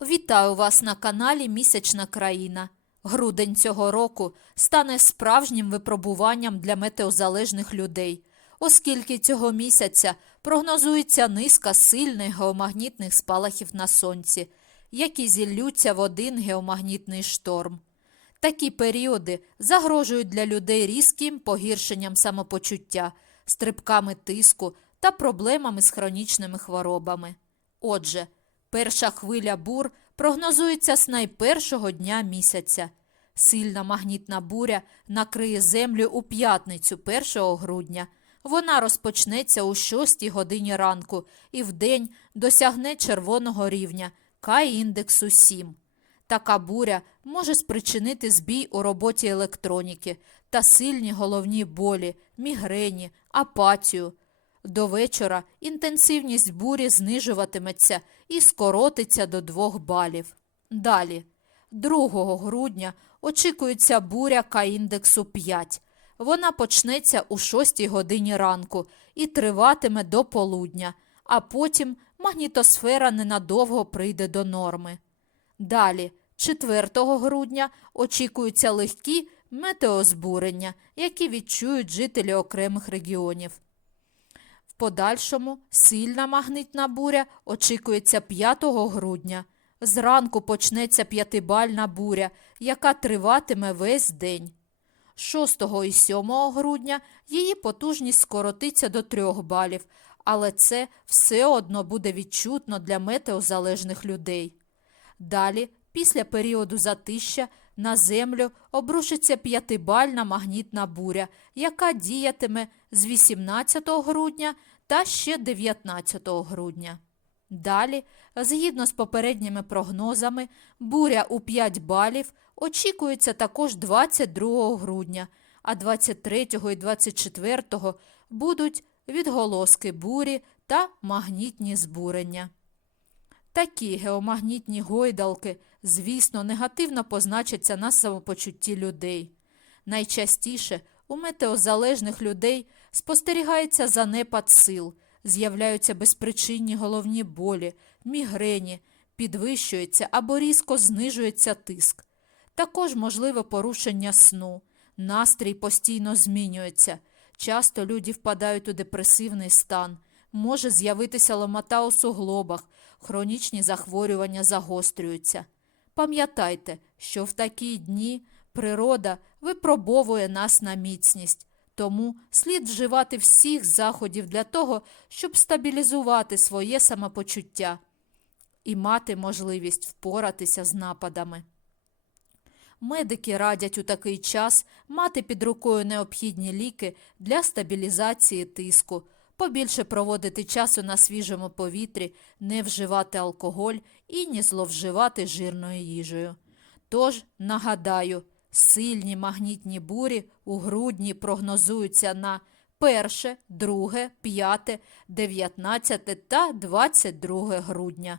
Вітаю вас на каналі Місячна країна. Грудень цього року стане справжнім випробуванням для метеозалежних людей, оскільки цього місяця прогнозується низка сильних геомагнітних спалахів на сонці, які зіллються в один геомагнітний шторм. Такі періоди загрожують для людей різким погіршенням самопочуття, стрибками тиску та проблемами з хронічними хворобами. Отже, перша хвиля бур прогнозується з найпершого дня місяця. Сильна магнітна буря накриє землю у п'ятницю 1 грудня. Вона розпочнеться у 6 годині ранку і вдень досягне червоного рівня К-індексу 7. Така буря може спричинити збій у роботі електроніки та сильні головні болі, мігрені, апатію. До вечора інтенсивність бурі знижуватиметься і скоротиться до 2 балів. Далі, 2 грудня очікується буря К-індексу 5. Вона почнеться у 6 годині ранку і триватиме до полудня, а потім магнітосфера ненадовго прийде до норми. Далі, 4 грудня, очікуються легкі метеозбурення, які відчують жителі окремих регіонів. Подальшому сильна магнитна буря очікується 5 грудня. Зранку почнеться п'ятибальна буря, яка триватиме весь день. 6 і 7 грудня її потужність скоротиться до 3 балів, але це все одно буде відчутно для метеозалежних людей. Далі, після періоду затища, на землю обрушиться п'ятибальна магнітна буря, яка діятиме з 18 грудня та ще 19 грудня. Далі, згідно з попередніми прогнозами, буря у 5 балів очікується також 22 грудня, а 23 і 24 будуть відголоски бурі та магнітні збурення. Такі геомагнітні гойдалки, звісно, негативно позначаться на самопочутті людей. Найчастіше у метеозалежних людей спостерігається занепад сил, з'являються безпричинні головні болі, мігрені, підвищується або різко знижується тиск. Також можливе порушення сну, настрій постійно змінюється. Часто люди впадають у депресивний стан, може з'явитися ломота у суглобах, хронічні захворювання загострюються. Пам'ятайте, що в такі дні природа випробовує нас на міцність, тому слід вживати всіх заходів для того, щоб стабілізувати своє самопочуття і мати можливість впоратися з нападами. Медики радять у такий час мати під рукою необхідні ліки для стабілізації тиску, побільше проводити часу на свіжому повітрі, не вживати алкоголь і не зловживати жирною їжею. Тож, нагадаю, сильні магнітні бурі у грудні прогнозуються на 1, 2, 5, 19 та 22 грудня.